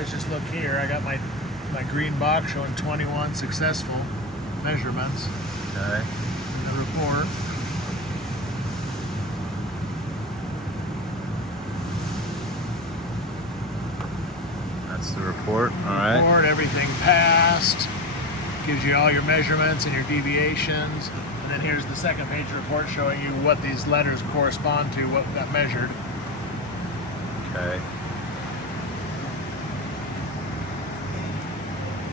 always just look here. I got my green box showing 21 successful measurements Okay. in the report. That's the report. All right. Report, everything passed. Gives you all your measurements and your deviations. And then here's the second page report showing you what these letters correspond to, what got measured. Okay.